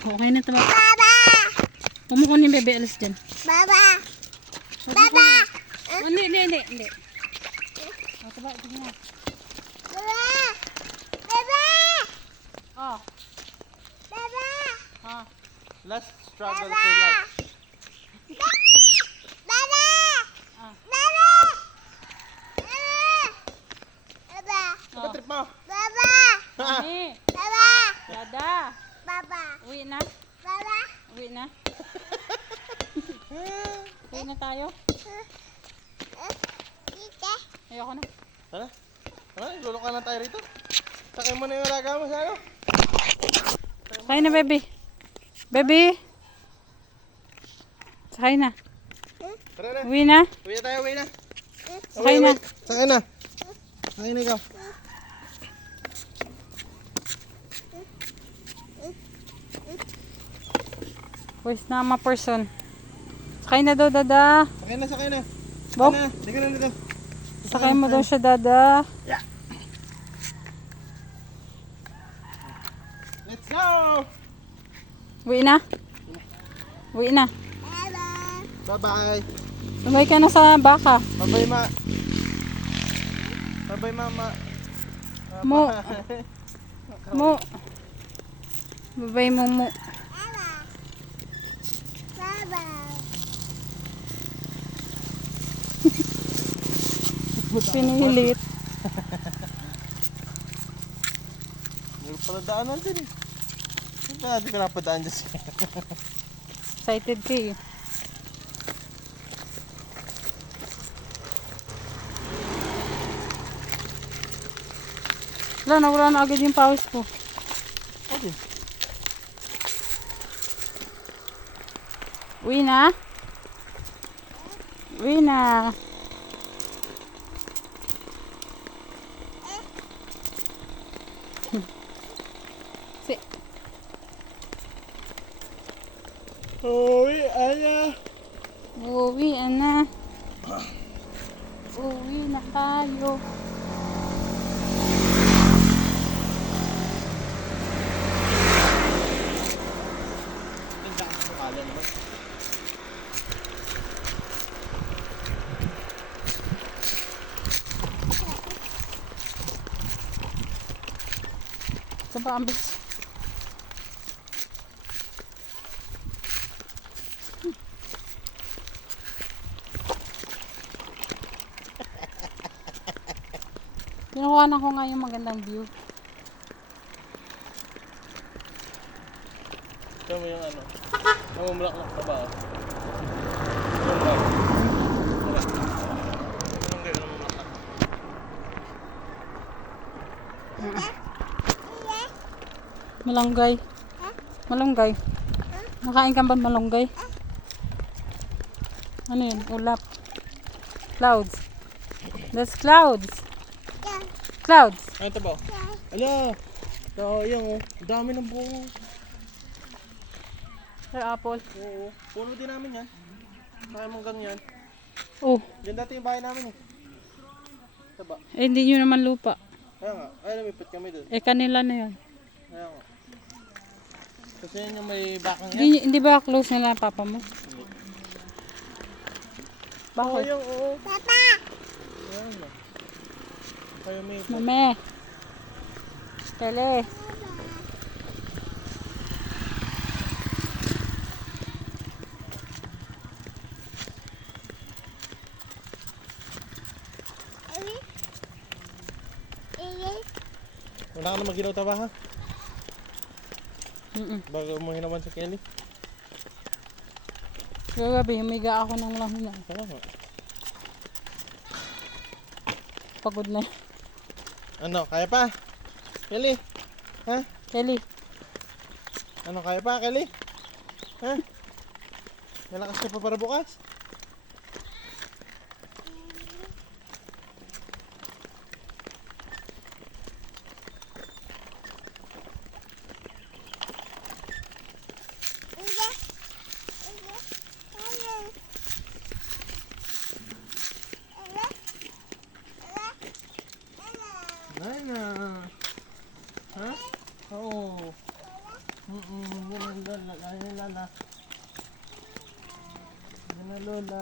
Okay na ito. Baba! Pumukon yung bebe, alas dyan. Baba! Baba! Oh, hindi. Oh, taba, ito nga. Baba! Baba! Oh. Baba! Oh. Let's struggle for life. Baba! Oh. Baba! Baba! Ano trip mo? Baba! Mami! Baba! Dada! Baba! Uwi na? Baba! Uwi na? Uwi na tayo? Ayoko na. Ano? Lulukan na tayo rito. Sakay mo na yung alaga mo sa ano? Sakay na, baby. Baby! Sakay na. Tara na. Uwi na? Uwi na tayo, uwi na. Sakay na. Sakay na. Sakay na ikaw. Where's na mga person? Sakay na daw, dada. Sakay na, sakay na. Bo? Sakay na. Sige na dito. Sakay mo daw siya, dada. Yeah. Let's go! Uwi na? Uwi na. Bye-bye. Umay ka na sa baka. Bye-bye, ma. Bye-bye, mama. Mo. Mo. Babay mo mo. Pinilit. Meron pala daanan din eh. Saan pa natin ka napadaan dyan siya? Excited ka eh. Wala na agad yung pawis ko. Okay. Uwi na? Uwi na. Si. Uwi, Aya. Uwi na. Uwi na tayo. Ganda ang sukalan mo. Saan ba ang bis? Kinukuha na ko nga yung magandang view. Ito mo yung ano. Namumulaklak ka ba? Malunggay. Malunggay, namumulaklak. Malunggay. Malunggay. Nakain ka ba malunggay? Ano yun? Ulap. Clouds. That's clouds. Clouds. Ano ito ba? Ala! Sayang oh. Ang dami ng bunga. Sir Apple. Oo. Puno din namin yan. Kaya mong ganyan. Oh. Diyan dati yung bahay namin eh. Ito ba? Eh, hindi nyo naman lupa. Kaya nga. Ay, lumipit kami dun. Eh, kanila na yun. Kaya nga. Kasi yun yung may bakang yan. Hindi ba close nila papa mo? Bakit? Sayang oo. Papa! Sayang na. Kaya may... Mame. Tele. Wala ka na magilaw taba ha? Mm-mm. Bago mo hinaman sa Kelly. Kagabi, humiga ako ng walang hina. Kaya nga. Pagod na. Ano, kaya pa? Kelly? Ha? Kelly. Ano, kaya pa, Kelly? Ha? Malakas ka pa para bukas? Ay na. Ha? Oo. Yan ang lola. Yan ang lola. Yan ang lola.